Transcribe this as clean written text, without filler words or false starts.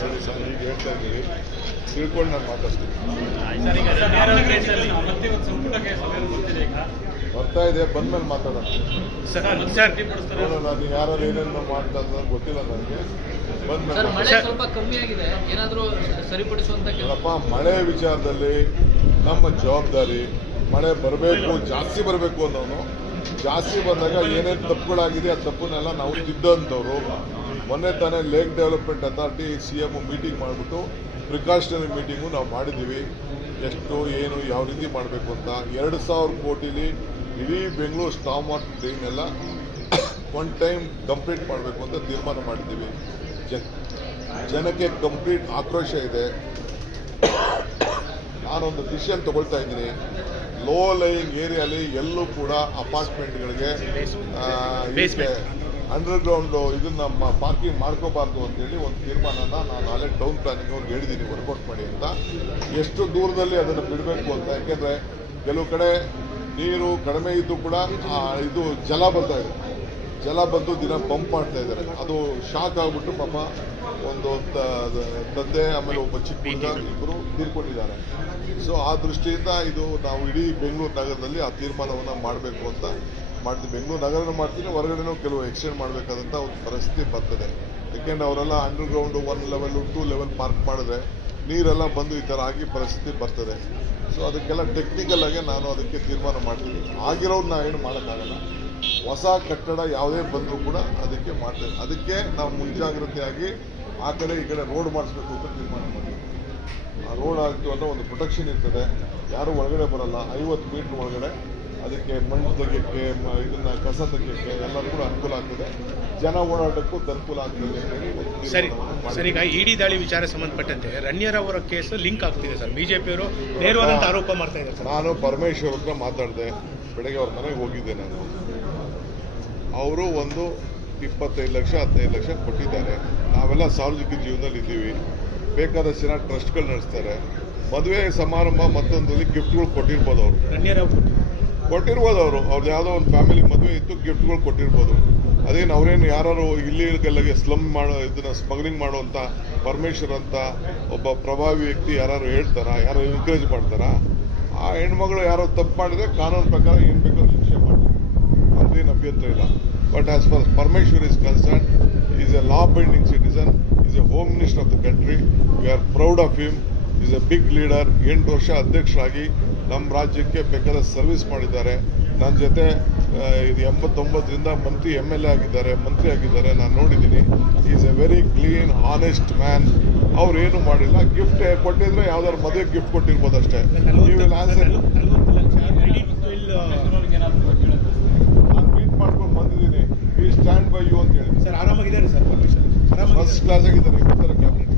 ಸರಿ ಸರ್, ಈಗ ಹೇಳ್ತಾ ಇದ್ದೀವಿ, ತಿಳ್ಕೊಂಡು ನಾನು ಮಾತಾಡ್ತೀನಿ. ಬರ್ತಾ ಇದೆ, ಬಂದ್ಮೇಲೆ ಮಾತಾಡೋಣ. ನೋಡೋಣ, ನೀವು ಯಾರು ಏನೇನು ಮಾಡ್ತಾ ಇದ್ದಾರೆ ಗೊತ್ತಿಲ್ಲ ನನಗೆ. ಬಂದ್ಮೇಲೆ ಮಳೆ ಸ್ವಲ್ಪ ಕಮ್ಮಿ ಆಗಿದೆ, ಏನಾದರೂ ಸರಿಪಡಿಸುವಂತ ಮಳೆ ವಿಚಾರದಲ್ಲಿ ನಮ್ಮ ಜವಾಬ್ದಾರಿ. ಮಳೆ ಬರಬೇಕು, ಜಾಸ್ತಿ ಬರಬೇಕು ಅನ್ನೋನು. ಜಾಸ್ತಿ ಬಂದಾಗ ಏನೇನು ತಪ್ಪುಗಳಾಗಿದೆ ಆ ತಪ್ಪನ್ನೆಲ್ಲ ನಾವು ತಿದ್ದಂಥವ್ರು. ಮೊನ್ನೆ ತಾನೇ lake development authority CM meeting ಮಾಡಿಬಿಟ್ಟು ಪ್ರಿಕಾಷನರಿ ಮೀಟಿಂಗು ನಾವು ಮಾಡಿದ್ದೀವಿ. ಎಷ್ಟು ಏನು ಯಾವ ರೀತಿ ಮಾಡಬೇಕು ಅಂತ. 2,000 ಕೋಟಿಲಿ ಇಡೀ ಬೆಂಗಳೂರು ಸ್ಟಾಮ್ ವಾಟರ್ ಡ್ರೈನ್ ಎಲ್ಲ ಒನ್ ಟೈಮ್ ಕಂಪ್ಲೀಟ್ ಮಾಡಬೇಕು ಅಂತ ತೀರ್ಮಾನ ಮಾಡಿದ್ದೀವಿ. ಜನಕ್ಕೆ ಕಂಪ್ಲೀಟ್ ಆಕ್ರೋಶ ಇದೆ. ನಾನೊಂದು ಡಿಸಿಷನ್ ತಗೊಳ್ತಾ ಇದ್ದೀನಿ. ಲೋ ಲೈಯಿಂಗ್ ಏರಿಯಾಲಿ ಎಲ್ಲೂ ಕೂಡ ಅಪಾರ್ಟ್ಮೆಂಟ್ಗಳಿಗೆ ಅಂಡರ್ಗ್ರೌಂಡ್ ಇದನ್ನ ಪಾರ್ಕಿಂಗ್ ಮಾಡ್ಕೋಬಾರ್ದು ಅಂತೇಳಿ ಒಂದು ತೀರ್ಮಾನನ ನಾನು ನಾಳೆ ಟೌನ್ ಪ್ಲಾನಿಂಗ್ ಅವ್ರಿಗೆ ಹೇಳಿದ್ದೀನಿ, ವರ್ಕೌಟ್ ಮಾಡಿ ಅಂತ. ಎಷ್ಟು ದೂರದಲ್ಲಿ ಅದನ್ನು ಬಿಡಬೇಕು ಅಂತ. ಯಾಕೆಂದರೆ ಕೆಲವು ಕಡೆ ನೀರು ಕಡಿಮೆ ಇದ್ದು ಕೂಡ ಇದು ಜಲ ಬರ್ತಾ ಇದೆ. ಜಲ ಬಂದು ದಿನ ಪಂಪ್ ಮಾಡ್ತಾ ಇದ್ದಾರೆ. ಅದು ಶಾಕ್ ಆಗಿಬಿಟ್ಟು ಪಾಪ ಒಂದು ತಂದೆ ಆಮೇಲೆ ಒಬ್ಬ ಚಿಕ್ಕ ಹುಡುಗ ಇಬ್ಬರು ತೀರ್ಕೊಂಡಿದ್ದಾರೆ. ಸೊ ಆ ದೃಷ್ಟಿಯಿಂದ ಇದು ನಾವು ಇಡೀ ಬೆಂಗಳೂರು ನಗರದಲ್ಲಿ ಆ ತೀರ್ಮಾನವನ್ನು ಮಾಡಬೇಕು ಅಂತ ಮಾಡ್ತೀವಿ. ಬೆಂಗಳೂರು ನಗರನೂ ಮಾಡ್ತೀನಿ, ಹೊರಗಡೆನೂ ಕೆಲವು ಎಕ್ಸ್ಟೆಂಡ್ ಮಾಡಬೇಕಾದಂಥ ಒಂದು ಪರಿಸ್ಥಿತಿ ಬರ್ತದೆ. ಯಾಕೆಂದರೆ ಅವರೆಲ್ಲ ಅಂಡರ್ಗ್ರೌಂಡು 1 ಲೆವೆಲ್ 2 ಲೆವೆಲ್ ಪಾರ್ಕ್ ಮಾಡಿದ್ರೆ ನೀರೆಲ್ಲ ಬಂದು ಈ ಥರ ಆಗಿ ಪರಿಸ್ಥಿತಿ ಬರ್ತದೆ. ಸೊ ಅದಕ್ಕೆಲ್ಲ ಟೆಕ್ನಿಕಲ್ ಆಗಿ ನಾನು ಅದಕ್ಕೆ ತೀರ್ಮಾನ ಮಾಡ್ತೀನಿ. ಆಗಿರೋದು ಏನು ಮಾಡೋಕ್ಕಾಗಲ್ಲ. ಹೊಸ ಕಟ್ಟಡ ಯಾವುದೇ ಬಂದರೂ ಕೂಡ ಅದಕ್ಕೆ ಮಾಡ್ತೇವೆ. ಅದಕ್ಕೆ ನಾವು ಮುಂಜಾಗ್ರತೆಯಾಗಿ ಆ ಕಡೆ ಈ ಕಡೆ ರೋಡ್ ಮಾಡಿಸ್ಬೇಕು ಅಂತ ತೀರ್ಮಾನ ಮಾಡಿದ್ವಿ. ಆ ರೋಡ್ ಆಗ್ತು ಅನ್ನೋ ಒಂದು ಪ್ರೊಟೆಕ್ಷನ್ ಇರ್ತದೆ. ಯಾರೂ ಒಳಗಡೆ ಬರಲ್ಲ. 50 ಮೀಟ್ರ್ ಒಳಗಡೆ ಅದಕ್ಕೆ ಮಣ್ಣು ತೆಗೆಯೋಕ್ಕೆ, ಇದನ್ನ ಕಸ ತೆಗೆಯೋಕ್ಕೆ ಎಲ್ಲರೂ ಕೂಡ ಅನುಕೂಲ ಆಗ್ತದೆ. ಜನ ಓಡಾಟಕ್ಕೂ ಅನುಕೂಲ ಆಗ್ತದೆ. ಸರ್, ಈಗ ಇಡಿ ದಾಳಿ ವಿಚಾರ ಸಂಬಂಧಪಟ್ಟಂತೆ ರಣ್ಯರ್ ಅವರ ಕೇಸ್ ಲಿಂಕ್ ಆಗ್ತಿದೆ ಸರ್. ಬಿಜೆಪಿಯವರು ನೇರವಾದಂಥ ಆರೋಪ ಮಾಡ್ತಾ ಇದ್ದಾರೆ ಸರ್. ನಾನು ಪರಮೇಶ್ವರ್ ಹತ್ರ ಮಾತಾಡಿದೆ, ಬೆಳಗ್ಗೆ ಅವ್ರ ಮನೆಗೆ ಹೋಗಿದ್ದೆ ನಾನು. ಅವರು ಒಂದು 25 ಲಕ್ಷ 15 ಲಕ್ಷ ಕೊಟ್ಟಿದ್ದಾರೆ. ನಾವೆಲ್ಲ ಸಾರ್ವಜನಿಕ ಜೀವನದಲ್ಲಿ ಇದ್ದೀವಿ. ಬೇಕಾದಷ್ಟು ಜನ ಟ್ರಸ್ಟ್ಗಳು ನಡೆಸ್ತಾರೆ. ಮದುವೆ ಸಮಾರಂಭ ಮತ್ತೊಂದಲ್ಲಿ ಗಿಫ್ಟ್ಗಳು ಕೊಟ್ಟಿರ್ಬೋದು. ಅವರು ರಣ್ಯರ್ ಅವರು ಕೊಟ್ಟಿರ್ಬೋದು. ಅವ್ರದ್ದು ಯಾವುದೋ ಒಂದು ಫ್ಯಾಮಿಲಿ ಮದುವೆ ಇತ್ತು, ಗಿಫ್ಟ್ಗಳು ಕೊಟ್ಟಿರ್ಬೋದು. ಅದೇನು ಅವರೇನು ಯಾರು ಇಲ್ಲಿಗೆಲ್ಲಗೆ ಸ್ಲಮ್ ಇದನ್ನ ಸ್ಮಗ್ಲಿಂಗ್ ಮಾಡುವಂಥ ಪರಮೇಶ್ವರ್ ಅಂತ ಒಬ್ಬ ಪ್ರಭಾವಿ ವ್ಯಕ್ತಿ ಯಾರು ಹೇಳ್ತಾರಾ? ಯಾರು ಎನ್ಕರೇಜ್ ಮಾಡ್ತಾರಾ? ಆ ಹೆಣ್ಮಗಳು ಯಾರೋ ತಪ್ಪು ಮಾಡಿದ್ರೆ ಕಾನೂನು ಪ್ರಕಾರ ಏನು ಬೇಕಾದ್ರೂ ಶಿಕ್ಷೆ ಮಾಡ್ತಾರೆ, ಅದೇನು ಅಭ್ಯಂತರ ಇಲ್ಲ. But as for Parameshwar is concern, is a law binding citizen, is a home minister of the country. We are proud of him. Is a big leader. 8 ವರ್ಷ ಅಧ್ಯಕ್ಷರಾಗಿ ನಮ್ಮ ರಾಜ್ಯಕ್ಕೆ ಬೇಕಾದ ಸರ್ವಿಸ್ ಮಾಡಿದ್ದಾರೆ. ನನ್ನ ಜೊತೆ ಇದು 89ರಿಂದ ಮಂತ್ರಿ MLA ಆಗಿದ್ದಾರೆ, ಮಂತ್ರಿ ಆಗಿದ್ದಾರೆ. ನಾನು ನೋಡಿದ್ದೀನಿ. Is A very clean honest man. ಅವ್ರು ಏನು ಮಾಡಿಲ್ಲ. ಗಿಫ್ಟ್ ಕೊಟ್ಟಿದ್ರೆ ಯಾವ್ದಾದ್ರು ಮದುವೆ ಗಿಫ್ಟ್ ಕೊಟ್ಟಿರ್ಬೋದು ಅಷ್ಟೇ. ನಾನು ಮೀಟ್ ಮಾಡ್ಕೊಂಡು ಬಂದಿದ್ದೀನಿ. ವಿ ಸ್ಟ್ಯಾಂಡ್ ಬೈ ಯು ಅಂತ ಹೇಳಿ. ಸರ್ ಆರಾಮಾಗಿದ್ದಾರೆ ಸರ್, ಫಸ್ಟ್ ಕ್ಲಾಸ್ ಆಗಿದ್ದಾರೆ. ಕ್ಯಾಬಿನೆಟ್